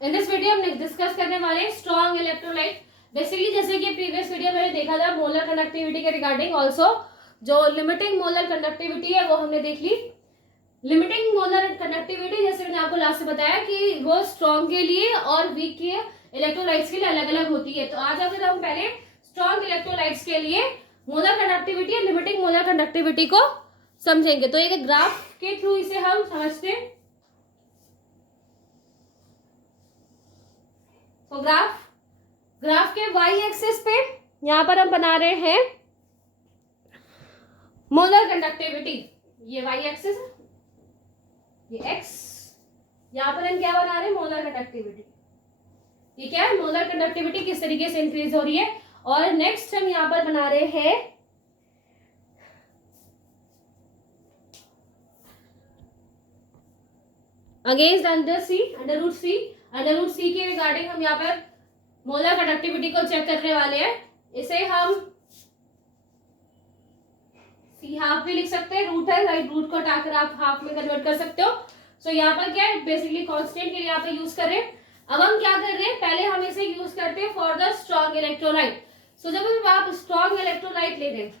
In this video हम discuss करने वाले हैं स्ट्रॉन्ग इलेक्ट्रोलाइट। बेसिकली जैसे कि प्रीवियस वीडियो मैंने देखा था मोलर कंडक्टिविटी के रिगार्डिंग, ऑल्सो जो लिमिटिंग मोलर कंडक्टिविटी है वो हमने देख ली। लिमिटिंग मोलर कंडक्टिविटी जैसे मैंने आपको लास्ट में बताया कि वो स्ट्रॉन्ग के लिए और वीक के इलेक्ट्रोलाइट्स के लिए अलग अलग होती है। तो आज अगर हम पहले स्ट्रॉन्ग इलेक्ट्रोलाइट्स के लिए मोलर कंडक्टिविटी और लिमिटिंग मोलर कंडक्टिविटी को समझेंगे। तो एक ग्राफ के थ्रू इसे हम समझते हैं। तो ग्राफ के वाई एक्सिस पे यहां पर हम बना रहे हैं मोलर कंडक्टिविटी। ये वाई एक्सिस है, ये एक्स, यहां पर हम क्या बना रहे हैं मोलर कंडक्टिविटी। ये क्या है मोलर कंडक्टिविटी किस तरीके से इंक्रीज हो रही है। और नेक्स्ट हम यहां पर बना रहे हैं अगेंस्ट अंडर रूट सी के रिगार्डिंग हम यहाँ पर मोलर कंडक्टिविटी को चेक करने वाले हैं। इसे हम सी हाफ भी लिख सकते हैं, रूट है राइट, रूट को हटाकर आप हाफ में कन्वर्ट कर सकते हो। सो यहाँ पर क्या है बेसिकली कांस्टेंट के लिए यहाँ पे यूज कर रहे हैं। अब हम क्या कर रहे हैं, पहले हम इसे यूज करते हैं फॉर द स्ट्रॉन्ग इलेक्ट्रोलाइट। सो जब आप स्ट्रॉन्ग इलेक्ट्रोलाइट ले रहे हैं,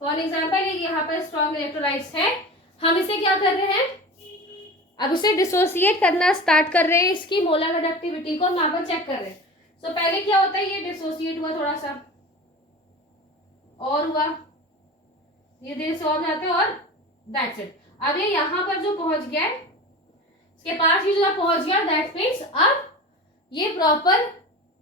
फॉर एग्जाम्पल यहाँ पर स्ट्रॉन्ग इलेक्ट्रोलाइट्स है, हम इसे क्या कर रहे हैं, अब इसे डिसोसिएट करना स्टार्ट कर रहे हैं। इसकी मोलर कंडक्टिविटी को हम यहाँ पर चेक कर रहे हैं। तो पहले क्या होता है, ये डिसोसिएट हुआ थोड़ा सा और हुआ, ये धीरे से और जाते हैं और दैट्स इट। अब ये यहाँ पर जो पहुंच गया है, इसके पास ये जो पहुंच गया, दैट मीन्स अब ये प्रॉपर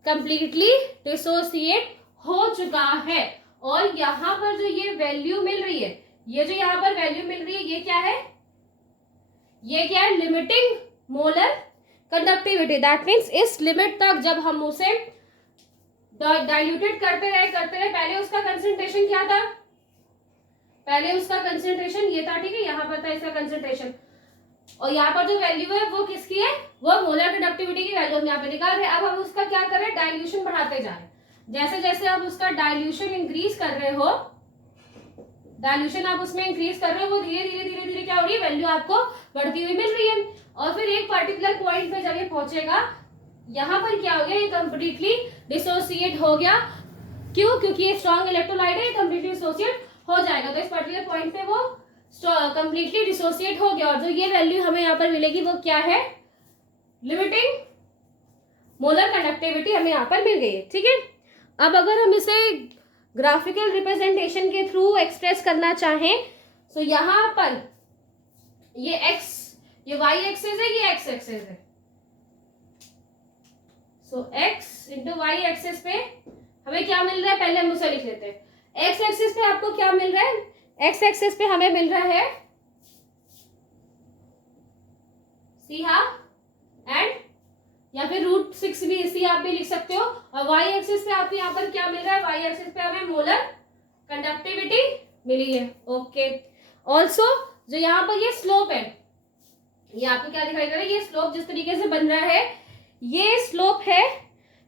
कंप्लीटली डिसोसिएट हो चुका है। और यहाँ पर जो ये वैल्यू मिल रही है, ये जो यहाँ पर वैल्यू मिल रही है, ये क्या है, ये क्या है limiting molar conductivity. That means इस लिमिट तक जब हम उसे डाइल्यूटेड करते रहे, पहले उसका कंसंट्रेशन क्या था, पहले उसका कंसंट्रेशन ये था, ठीक है, यहाँ पर था इसका कंसंट्रेशन, और यहाँ पर जो वैल्यू है वो किसकी है, वो मोलर कंडक्टिविटी की वैल्यू हम यहाँ पे निकाल रहे हैं। अब हम उसका क्या कर रहे हैं, डाइल्यूशन बढ़ाते जा रहे हैं। जैसे जैसे आप उसका डाइल्यूशन इंक्रीज कर रहे हो, डाइल्यूशन आप उसमें इंक्रीज कर रहे हो, वो धीरे धीरे धीरे धीरे क्या हो रही है, वैल्यू आपको बढ़ती हुई मिल रही है। और फिर एक पर्टिकुलर पॉइंट पे जब ये पहुंचेगा, यहाँ पर क्या हो गया, ये कंप्लीटली डिसोसिएट हो गया। क्यों, क्योंकि ये स्ट्रॉन्ग इलेक्ट्रोलाइट है, कंप्लीटली डिसोसिएट हो जाएगा। तो इस पर्टिकुलर पॉइंट पे वो कंप्लीटली डिसोसिएट हो गया। और जो ये वैल्यू हमें यहाँ पर मिलेगी वो क्या है, लिमिटिंग मोलर कंडक्टिविटी हमें यहाँ पर मिल गई है, ठीक है। अब अगर हम इसे ग्राफिकल रिप्रेजेंटेशन के थ्रू एक्सप्रेस करना चाहें, तो यहाँ पर ये x, ये y एक्सिस है, ये x एक्सिस है। सो x इंटू वाई एक्सिस पे हमें क्या मिल रहा है, पहले हम उसे लिख लेते हैं। x एक्सिस पे आपको क्या मिल रहा है, x एक्सिस पे हमें मिल रहा है सी हाफ एंड या फिर रूट 6 भी इसी आप भी लिख सकते हो। और y एक्सिस पे आपको यहाँ पर क्या मिल रहा है, y एक्सिस पे हमें मोलर कंडक्टिविटी मिली है। ओके, ऑल्सो जो यहाँ पर ये स्लोप है, ये आपको क्या दिखाई दे रहा है, ये स्लोप जिस तरीके से बन रहा है, ये स्लोप है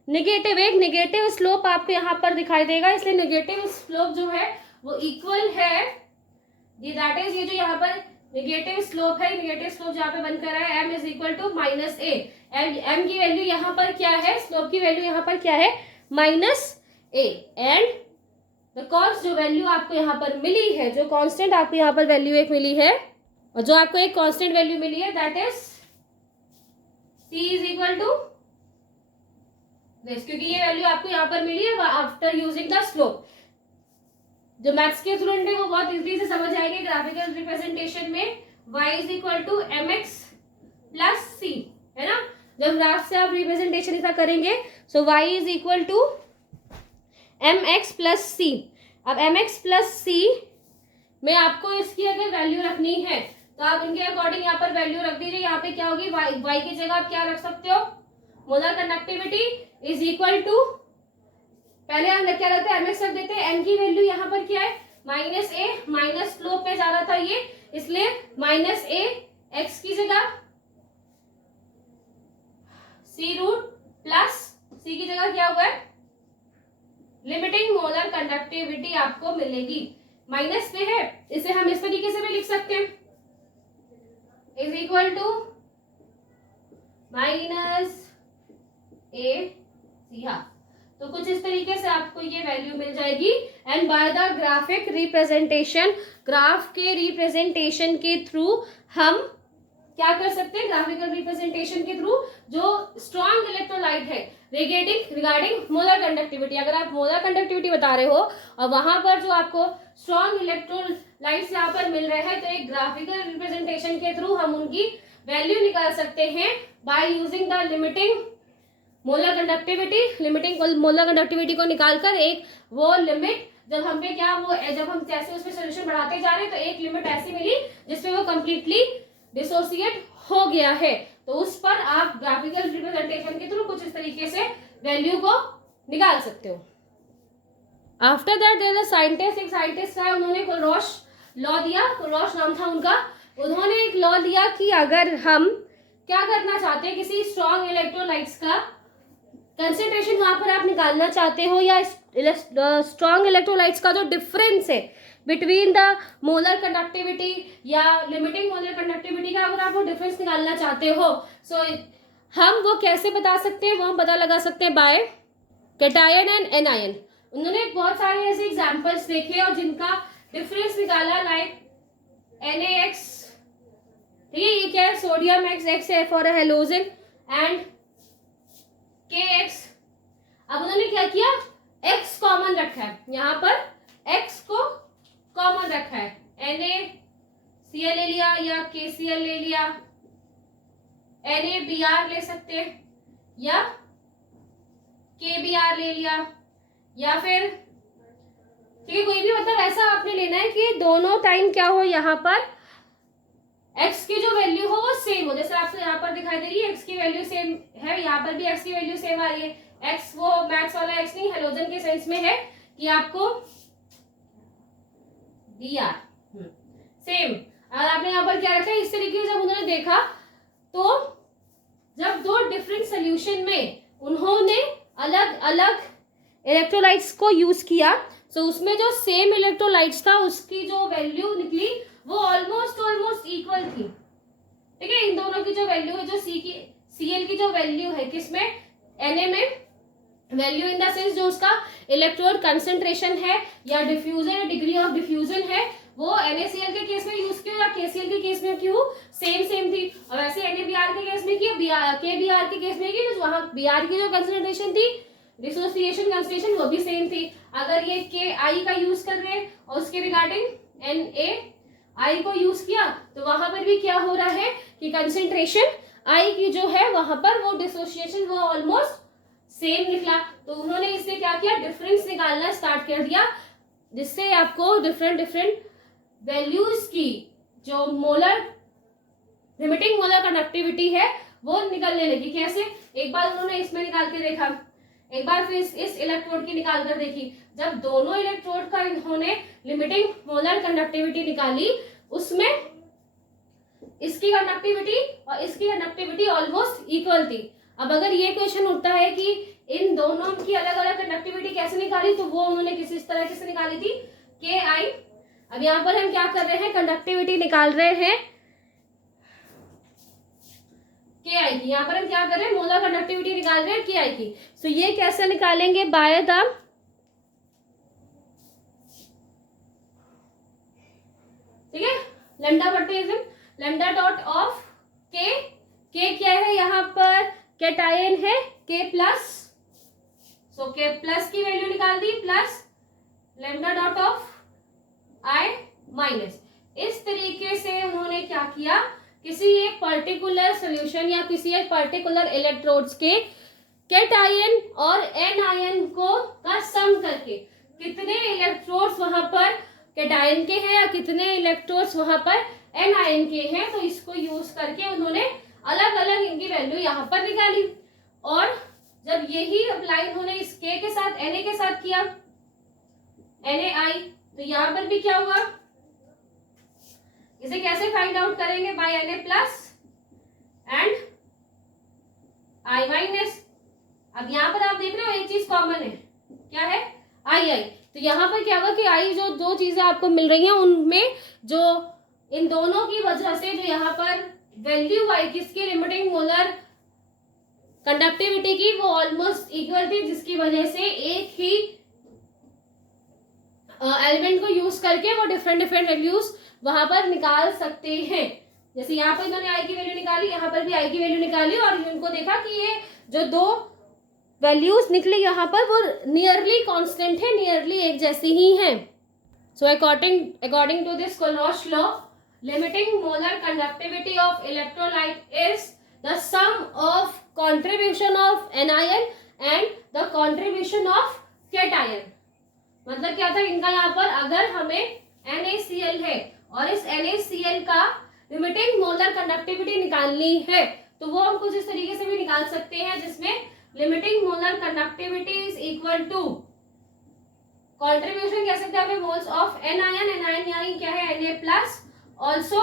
नेगेटिव, एक नेगेटिव स्लोप आपको यहाँ पर दिखाई देगा। इसलिए नेगेटिव स्लोप जो है वो इक्वल है, दैट इज ये जो यहाँ पर नेगेटिव स्लोप है, नेगेटिव स्लोप जहाँ पे बन कर रहा है, m is equal to minus a. m की वैल्यू यहाँ पर क्या है, स्लोप की वैल्यू यहाँ पर क्या है, minus A. And the const जो वैल्यू आपको यहाँ पर मिली है, जो कांस्टेंट आपको यहाँ पर वैल्यू एक मिली है, और जो आपको एक कांस्टेंट वैल्यू मिली है, that is c is equal to this, क्योंकि ये वैल्यू आपको यहाँ पर मिली है आफ्टर यूजिंग द स्लोप। जो मैथ्स के स्टूडेंट है वो बहुत इजीली से समझ आएंगे ग्राफिकल रिप्रेजेंटेशन में y is equal to M X plus C, है ना। जब ग्राफ से आप रिप्रेजेंटेशन इसका करेंगे, so y is equal to M X plus C. अब एम एक्स प्लस सी में आपको इसकी अगर वैल्यू रखनी है, तो आप इनके अकॉर्डिंग यहाँ पर वैल्यू रख दीजिए। यहाँ पे क्या होगी, y की जगह आप क्या रख सकते हो, molar conductivity is equal to, पहले हम क्या रखते हैं, एमएक्स रख देते हैं। एम की वैल्यू यहाँ पर क्या है, माइनस ए, माइनस स्लोप पे जा रहा था ये, इसलिए माइनस ए, एक्स की जगह सी रूट प्लस सी की जगह क्या हुआ है, लिमिटिंग मोलर कंडक्टिविटी आपको मिलेगी। माइनस पे है, इसे हम इस तरीके से भी लिख सकते हैं, is equal to minus NaC। हाँ, तो कुछ इस तरीके से आपको ये वैल्यू मिल जाएगी। And by the graphic representation, graph के रिप्रेजेंटेशन के थ्रू हम क्या कर सकते हैं, ग्राफिकल रिप्रेजेंटेशन के थ्रू जो स्ट्रॉन्ग इलेक्ट्रोलाइट है रिगार्डिंग मोलर कंडक्टिविटी, अगर आप मोलर कंडक्टिविटी बता रहे हो और वहां पर जो आपको स्ट्रॉन्ग इलेक्ट्रोलाइट्स यहाँ पर मिल रहे हैं, तो एक ग्राफिकल रिप्रेजेंटेशन के थ्रू हम उनकी वैल्यू निकाल सकते हैं by using the limiting molar conductivity को निकालकर एक वो लिमिट जब हम पे क्या वो जब हम जैसे उसमें सोल्यूशन बढ़ाते जा रहे हैं तो एक लिमिट ऐसी मिली जिसपे वो कंप्लीटली डिसोसिएट हो गया है। तो उस पर आप ग्राफिकल रिप्रेजेंटेशन के थ्रू कुछ इस तरीके से वैल्यू को निकाल सकते हो। After that there is scientist, एक साइंटिस्ट है, उन्होंने कोलरोश लॉ दिया, कोलरोश नाम था उनका। उन्होंने एक लॉ दिया कि अगर हम क्या करना चाहते हैं, किसी स्ट्रॉन्ग इलेक्ट्रोलाइट्स का कंसेंट्रेशन वहां पर आप निकालना चाहते हो, या स्ट्रॉन्ग इलेक्ट्रोलाइट्स का जो डिफरेंस है बिटवीन द मोलर कंडक्टिविटी या लिमिटिंग मोलर कंडक्टिविटी का, अगर आप वो डिफरेंस निकालना चाहते हो, सो हम वो कैसे बता सकते हैं, वो हम पता लगा सकते हैं बाय कैटायन एंड एनायन। उन्होंने बहुत सारे ऐसे एग्जांपल्स देखे और जिनका डिफरेंस निकाला, लाइक NaX, ठीक है, ये क्या है, सोडियम X है फॉर हेलोजन, एंड KX। अब उन्होंने क्या किया, X कॉमन रखा है, यहाँ पर X को कॉमन रखा है, NaCl ले लिया या KCl ले लिया, NaBr ले सकते हैं या KBr ले लिया, या फिर ठीक है कोई भी, मतलब ऐसा आपने लेना है कि दोनों टाइम क्या हो, यहाँ पर x की जो वैल्यू हो वो सेम हो। जैसे आपको यहाँ पर दिखाई दे रही है x की वैल्यू सेम है, यहाँ पर भी x की वैल्यू सेम आ रही है। x वो मैक्स वाला x नहीं, हेलोजन के सेंस में है कि आपको Br सेम। और आपने यहाँ पर क्या रखा है, इस तरीके से जब उन्होंने देखा तो जब दो डिफरेंट सोल्यूशन में उन्होंने अलग अलग इलेक्ट्रोलाइट्स को यूज किया, तो उसमें जो सेम इलेक्ट्रोलाइट्स था उसकी जो वैल्यू निकली वो ऑलमोस्ट इक्वल थी। ठीक है, इन दोनों की जो वैल्यू है, जो Cl की जो वैल्यू है किसमें, Na में, वैल्यू इन द सेंस जो उसका इलेक्ट्रोड कंसेंट्रेशन है या डिफ्यूजन, डिग्री ऑफ डिफ्यूजन है, वो NaCl के केस में यूज किया या KCl के केस में क्यों सेम थी। और वैसे NaBr के केस में की, KBr के केस में की, तो वहां Br की जो कंसेंट्रेशन थी, डिसोसिएशन कंसेंट्रेशन, वो भी सेम थी। अगर ये Ki का यूज कर रहे हैं और उसके रिगार्डिंग NaI को यूज किया, तो वहां पर भी क्या हो रहा है कि कंसेंट्रेशन I की जो है वहां पर वो डिसोसिएशन वो ऑलमोस्ट सेम निकला। तो उन्होंने इससे क्या किया, डिफरेंस निकालना स्टार्ट कर दिया, जिससे आपको डिफरेंट वैल्यूज की जो मोलर लिमिटिंग मोलर कंडक्टिविटी है वो निकलने लगी। कैसे, एक बार उन्होंने इसमें निकाल के देखा, एक बार फिर इस इलेक्ट्रोड की निकाल कर देखी। जब दोनों इलेक्ट्रोड का इन्होंने लिमिटिंग मोलर कंडक्टिविटी निकाली, उसमें इसकी कंडक्टिविटी और इसकी कंडक्टिविटी ऑलमोस्ट इक्वल थी। अब अगर ये क्वेश्चन उठता है कि इन दोनों की अलग अलग कंडक्टिविटी कैसे निकाली, तो वो उन्होंने किसी इस तरह से निकाली थी, Ki। अब यहाँ पर हम क्या कर रहे हैं, कंडक्टिविटी निकाल रहे हैं Ki की। यहाँ पर हम क्या कर रहे हैं, मोलर कंडक्टिविटी निकाल रहे हैं Ki की। तो ये कैसे निकालेंगे, बाय द ठीक है लैम्डा बटे लैम्डा डॉट ऑफ K क्या है, यहाँ पर कैटायन है K plus, so K plus की वैल्यू निकाल दी, plus lambda dot of I minus. इस तरीके से उन्होंने क्या किया, किसी एक पर्टिकुलर सॉल्यूशन या किसी एक पर्टिकुलर इलेक्ट्रोड्स के कैटायन और एनायन को का सम करके कितने इलेक्ट्रोड्स वहां पर कैटायन के हैं या कितने इलेक्ट्रोड्स वहां पर एनायन के हैं, तो इसको यूज करके उन्होंने अलग अलग इनकी वैल्यू यहाँ पर निकाली। और जब यही अप्लाई उन्होंने इस K के साथ Na के साथ किया, NaI, तो यहाँ पर भी क्या हुआ, इसे कैसे फाइंड आउट करेंगे, by Na plus and I minus. अब यहाँ पर आप देख रहे हो एक चीज कॉमन है, क्या है, I। तो यहाँ पर क्या होगा कि I जो दो चीजें आपको मिल रही हैं उनमें जो इन दोनों की वजह से जो यहाँ पर वैल्यू आई किसकी, लिमिटिंग मोलर कंडक्टिविटी की वो ऑलमोस्ट इक्वल थी, जिसकी वजह से एक ही एलिमेंट को यूज करके वो डिफरेंट डिफरेंट वैल्यूज वहां पर निकाल सकते हैं। जैसे यहाँ पर इन्होंने आई की वैल्यू निकाली, यहाँ पर भी आई की वैल्यू निकाली, और इनको देखा कि ये जो दो वैल्यूज निकली यहाँ पर वो नियरली कांस्टेंट है, नियरली एक जैसी ही है। So according to this Kohlrausch law, limiting molar conductivity of electrolyte is the sum of contribution of anion and the contribution of cation. मतलब क्या था इनका यहाँ पर, अगर हमें NaCl है और इस NaCl का लिमिटिंग मोलर कंडक्टिविटी निकालनी है तो वो हम कुछ इस तरीके से भी निकाल सकते हैं, जिसमें limiting molar conductivity is equal to contribution कह सकते हैं मोल्स ऑफ एनायन, एनायन यानी क्या है Na plus, also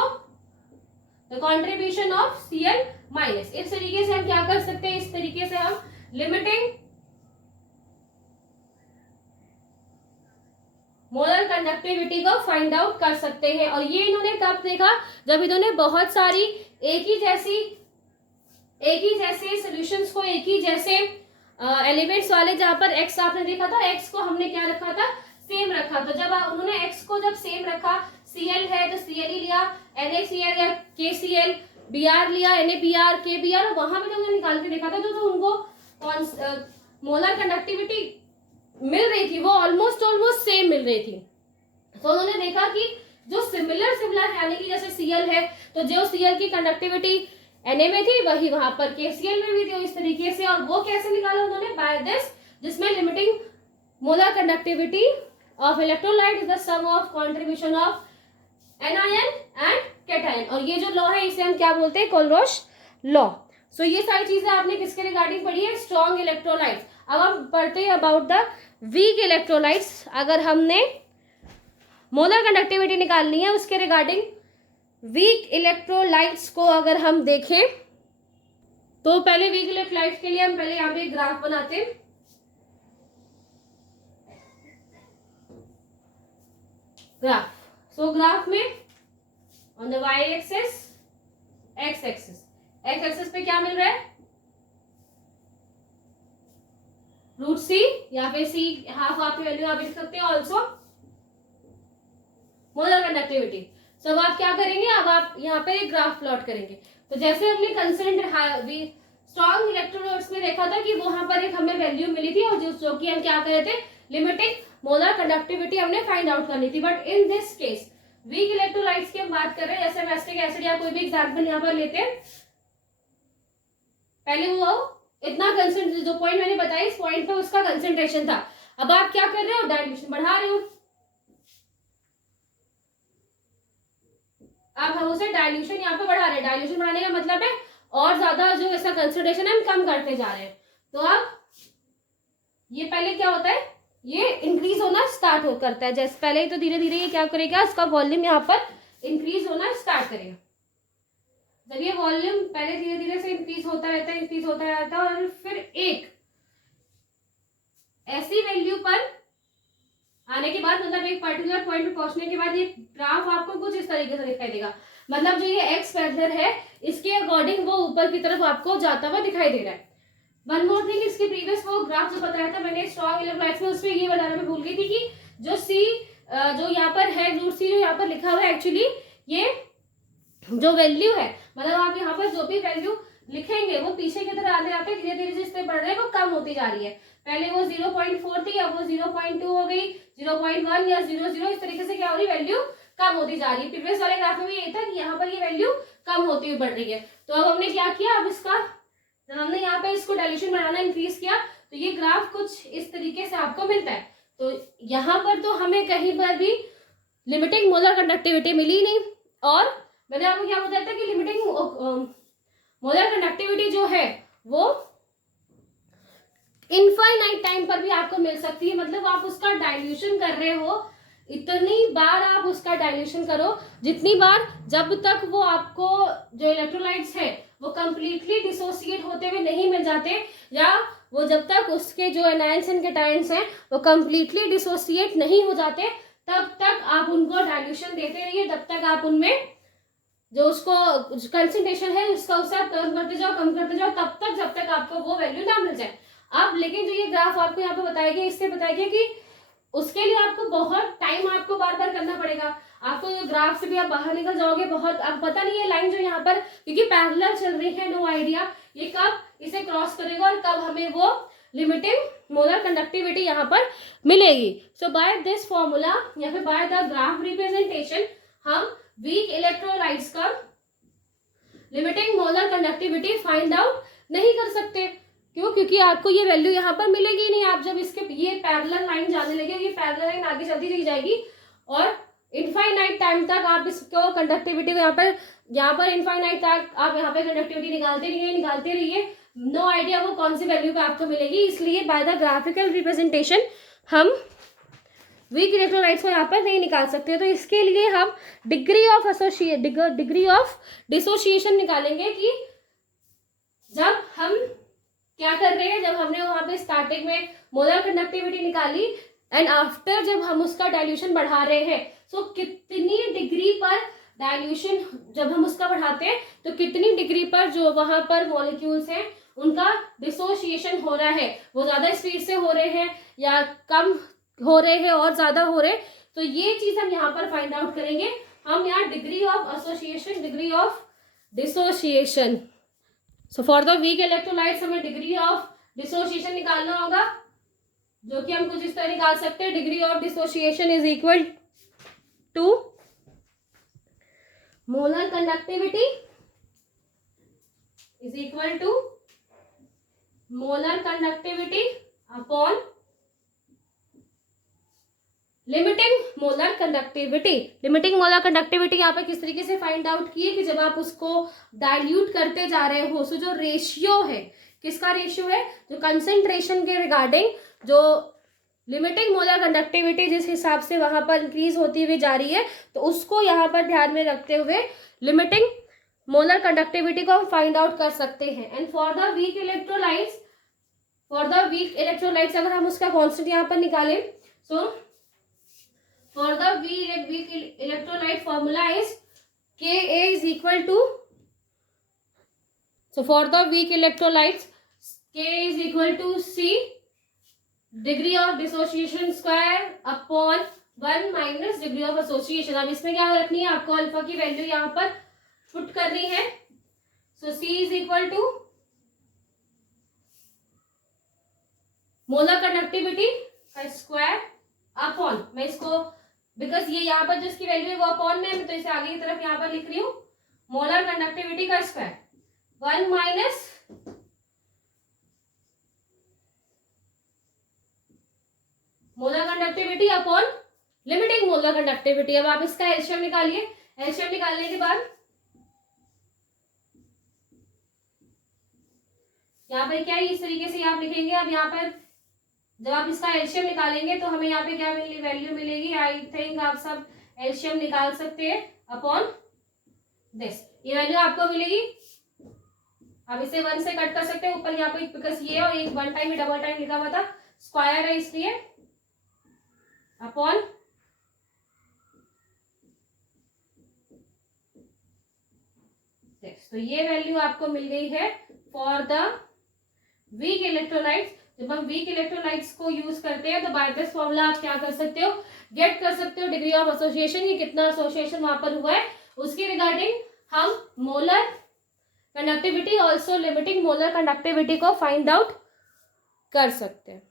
the contribution of Cl minus. इस तरीके से हम क्या कर सकते हैं, इस तरीके से हम लिमिटिंग मोलर कंडक्टिविटी को फाइंड आउट कर सकते हैं। और ये इन्होंने कब देखा, जब इन्होंने बहुत सारी एक ही जैसे सॉल्यूशंस को, एक ही जैसे एलिमेंट्स वाले, जहां पर x आपने देखा था, x को हमने क्या रखा था, सेम रखा। तो जब उन्होंने x को जब सेम रखा, Cl है तो Cl ही लिया, NaCl या KCl, Br लिया, NaBr, KBr, और वहां पे जब उन्होंने निकाल के देखा था तो उनको मोलर कंडक्टिविटी मिल रही थी, वो ऑलमोस्ट सेम मिल रही थी। तो उन्होंने देखा कि जो सिमिलर यानी कि जैसे Cl है तो जो Cl की कंडक्टिविटी Na में थी वही वहां पर KCl में भी थी, इस तरीके से। और वो कैसे निकाला उन्होंने, बाय दिस, जिसमें limiting molar conductivity of electrolyte is the sum of contribution of anion and cation. और ये जो लॉ है इसे हम क्या बोलते हैं, कोलरॉश लॉ। सो ये सारी चीजें आपने किसके रिगार्डिंग पढ़ी है, स्ट्रॉन्ग इलेक्ट्रोलाइट्स। अब हम पढ़ते हैं अबाउट द वीक इलेक्ट्रोलाइट्स। अगर हमने मोलर कंडक्टिविटी निकालनी है उसके रिगार्डिंग वीक इलेक्ट्रोलाइट्स को अगर हम देखें तो पहले वीक इलेक्ट्रोलाइट्स के लिए हम पहले यहाँ पे ग्राफ बनाते हैं। ग्राफ, सो ग्राफ में on the y axis, x axis पे क्या मिल रहा है, √c, यहाँ पे c हाफ आपकी वैल्यू आप लिख सकते हैं, ऑल्सो मोलर कंडक्टिविटी। सो अब आप क्या करेंगे, अब आप यहाँ पे एक ग्राफ प्लॉट करेंगे। तो जैसे हमने कंसर्न स्ट्रॉन्ग इलेक्ट्रोलाइट्स में देखा था कि वहां पर एक हमें वैल्यू मिली थी और जो कि हम क्या कर रहे थे, लिमिटिंग मोलर कंडक्टिविटी हमने फाइंड आउट करनी थी। But in this case weak electrolytes की हम बात कर रहे हैं, जैसे एसिटिक एसिड या कोई भी एग्जाम्पल यहाँ पर लेते हैं। पहले वो इतना कंसंट्रेशन, जो पॉइंट मैंने बताया इस पॉइंट पे उसका कंसंट्रेशन था। अब आप क्या कर रहे हो, डाइल्यूशन बढ़ा रहे हो। अब हम उसे डाइल्यूशन यहाँ पे बढ़ा रहे हैं। डाइल्यूशन बढ़ाने का मतलब है और ज्यादा जो ऐसा कंसंट्रेशन है हम कम करते जा रहे हैं। तो अब ये पहले क्या होता है, ये इंक्रीज होना स्टार्ट करता है। जैसे पहले ही तो धीरे धीरे ये क्या करेगा, इसका वॉल्यूम यहाँ पर इंक्रीज होना स्टार्ट करेगा। जब ये वॉल्यूम पहले धीरे धीरे से इंक्रीज होता रहता है और फिर एक ऐसी वैल्यू पर आने के बाद, मतलब एक पर्टिकुलर पॉइंट पे पहुंचने के बाद ये ग्राफ आपको कुछ इस तरीके से दिखाई देगा। मतलब जो ये एक्स वैल्यू है इसके अकॉर्डिंग वो ऊपर की तरफ आपको जाता हुआ दिखाई दे रहा है। वन मोर थिंग, इसके प्रीवियस वो ग्राफ जो बताया था मैंने स्ट्रॉन्ग इलेक्ट्रोलाइट्स में, उसमें ये बताना मैं भूल गई थी कि जो सी जो यहाँ पर है, √c जो यहाँ पर लिखा हुआ है, एक्चुअली ये जो वैल्यू है, मतलब आप यहाँ पर जो भी वैल्यू लिखेंगे वो पीछे की तरह आते आते धीरे धीरे जिससे बढ़ रहे हैं वो कम होती जा रही है। पहले वो 0.4 थी, अब वो 0.2 हो गई, 0.1 या 0.0, इस तरीके से क्या हो रही है, वैल्यू कम होती जा रही है। प्रीवियस वाले ग्राफ में भी यही था कि यहाँ पर ये वैल्यू कम होती हुई बढ़ रही है। तो अब हमने क्या किया, अब इसका जब हमने यहाँ पे इसको डायल्यूशन बढ़ाना इंक्रीज किया तो ये ग्राफ कुछ इस तरीके से आपको मिलता है। तो यहाँ पर तो हमें कहीं पर भी लिमिटिंग मोलर कंडक्टिविटी मिली नहीं, और मैंने आपको क्या बताया था कि लिमिटिंग मोलर कंडक्टिविटी जो है वो इनफाइनाइट टाइम पर भी आपको मिल सकती है। मतलब आप उसका डाइल्यूशन कर रहे हो, इतनी बार आप उसका डाइल्यूशन करो जितनी बार, जब तक वो आपको जो इलेक्ट्रोलाइट्स है वो कंप्लीटली डिसोसिएट होते हुए नहीं मिल जाते, या वो जब तक उसके जो एनायंस एंड कैटायंस हैं वो कंप्लीटली डिसोसिएट नहीं हो जाते, तब तक आप उनको डाइल्यूशन देते रहिए, तब तक आप उनमें जो उसको कंसंट्रेशन है उसका उससे कम करते जाओ, तब तक जब तक आपका आपको वो वैल्यू ना मिल जाए। अब लेकिन जो ये ग्राफ आपको यहाँ पे बताया गया, इससे बताया गया कि उसके लिए आपको बहुत टाइम आपको बार बार करना पड़ेगा। आपको जो ग्राफ से भी आप बाहर निकल जाओगे, बहुत अब पता नहीं है लाइन जो यहाँ पर क्योंकि पैरेलल चल रही है, नो आइडिया ये कब इसे क्रॉस करेगा और कब हमें वो लिमिटिंग मोलर कंडक्टिविटी यहाँ पर मिलेगी। सो बाय दिस फॉर्मूला या फिर बाय द ग्राफ रिप्रेजेंटेशन हम वीक इलेक्ट्रोलाइट्स का limiting molar conductivity find out नहीं कर सकते। क्यों? क्योंकि आपको ये वैल्यू यहाँ पर मिलेगी नहीं। आप जब इसके ये पैरेलल लाइन जाने लगे, ये पैरेलल लाइन आगे चलती चली जाएगी और इनफाइनाइट टाइम तक आप इसको कंडक्टिविटी को यहाँ पर इनफाइनाइट तक आप यहाँ पे कंडक्टिविटी निकालते रहिए, नो आइडिया वो कौन सी वैल्यू पे आपको मिलेगी। इसलिए बाय द ग्राफिकल रिप्रेजेंटेशन हम वीक इलेक्ट्रोलाइट्स को यहाँ पर नहीं निकाल सकते। तो इसके लिए हम डिग्री ऑफ डिसोसिएशन निकालेंगे कि जब हम क्या कर रहे हैं, जब हमने वहां पे स्टार्टिंग में मोलर कंडक्टिविटी निकाली एंड आफ्टर जब हम उसका डाइल्यूशन बढ़ा रहे हैं, सो कितनी डिग्री पर डाइल्यूशन जब हम उसका बढ़ाते हैं तो कितनी डिग्री पर जो वहां पर मॉलिक्यूल्स हैं उनका डिसोसिएशन हो रहा है, वो ज्यादा स्पीड से हो रहे हैं या कम हो रहे हैं और ज्यादा हो रहे। तो ये चीज हम यहाँ पर फाइंड आउट करेंगे। हम यहाँ degree of association, degree of dissociation, so for the weak electrolytes हमें डिग्री ऑफ डिसोसिएशन निकालना होगा, जो कि हम कुछ इस तरह निकाल सकते हैं। Degree of dissociation is equal to molar conductivity is equal to molar conductivity upon limiting molar conductivity. Limiting molar conductivity यहाँ पे किस तरीके से फाइंड आउट की है कि जब आप उसको डाइल्यूट करते जा रहे हो, सो जो रेशियो है, किसका रेशियो है, जो कंसेंट्रेशन के रिगार्डिंग जो लिमिटिंग मोलर कंडक्टिविटी जिस हिसाब से वहां पर इंक्रीज होती हुई जा रही है, तो उसको यहाँ पर ध्यान में रखते हुए लिमिटिंग मोलर कंडक्टिविटी को हम फाइंड आउट कर सकते हैं। And for the weak electrolytes अगर हम उसका कॉन्स्टेंट यहाँ पर निकालें, सो for the weak electrolyte formula is Ka is equal to, so for the weak electrolytes K is equal to C degree of dissociation square upon 1 minus degree of association। अब इसमें क्या रखनी है आपको, अल्फा की वैल्यू यहाँ पर put करनी है। so C is equal to molar conductivity का स्क्वायर अपॉन, मैं इसको बिकॉज ये यहाँ पर जिसकी वैल्यू है वो अपॉन में है, तो इसे आगे की तरफ यहाँ पर लिख रही हूँ, मोलर कंडक्टिविटी का square 1 minus molar conductivity upon limiting molar conductivity. अब आप इसका एलसीएम निकालिए। एलसीएम निकालने के बाद यहाँ पर क्या है, इस तरीके से आप लिखेंगे। अब यहाँ पर जब आप इसका एलसीएम निकालेंगे तो हमें यहाँ पे क्या वैल्यू मिलेगी, आई थिंक आप सब एलसीएम निकाल सकते हैं अपॉन दिस, ये वैल्यू आपको मिलेगी। आप इसे 1 से कट कर सकते हैं ऊपर यहाँ पे, बिकॉज ये और एक 1 टाइम डबल टाइम लिखा हुआ था, स्क्वायर है इसलिए अपॉन दिस। तो ये वैल्यू आपको मिल गई है फॉर द वीक इलेक्ट्रोलाइट्स। जब हम वीक इलेक्ट्रोलाइट्स को यूज करते हैं तो बाय दिस फॉर्मूला आप क्या कर सकते हो, गेट कर सकते हो डिग्री ऑफ एसोसिएशन, ये कितना एसोसिएशन वहां पर हुआ है उसकी रिगार्डिंग हम molar conductivity also limiting molar conductivity को फाइंड आउट कर सकते हैं।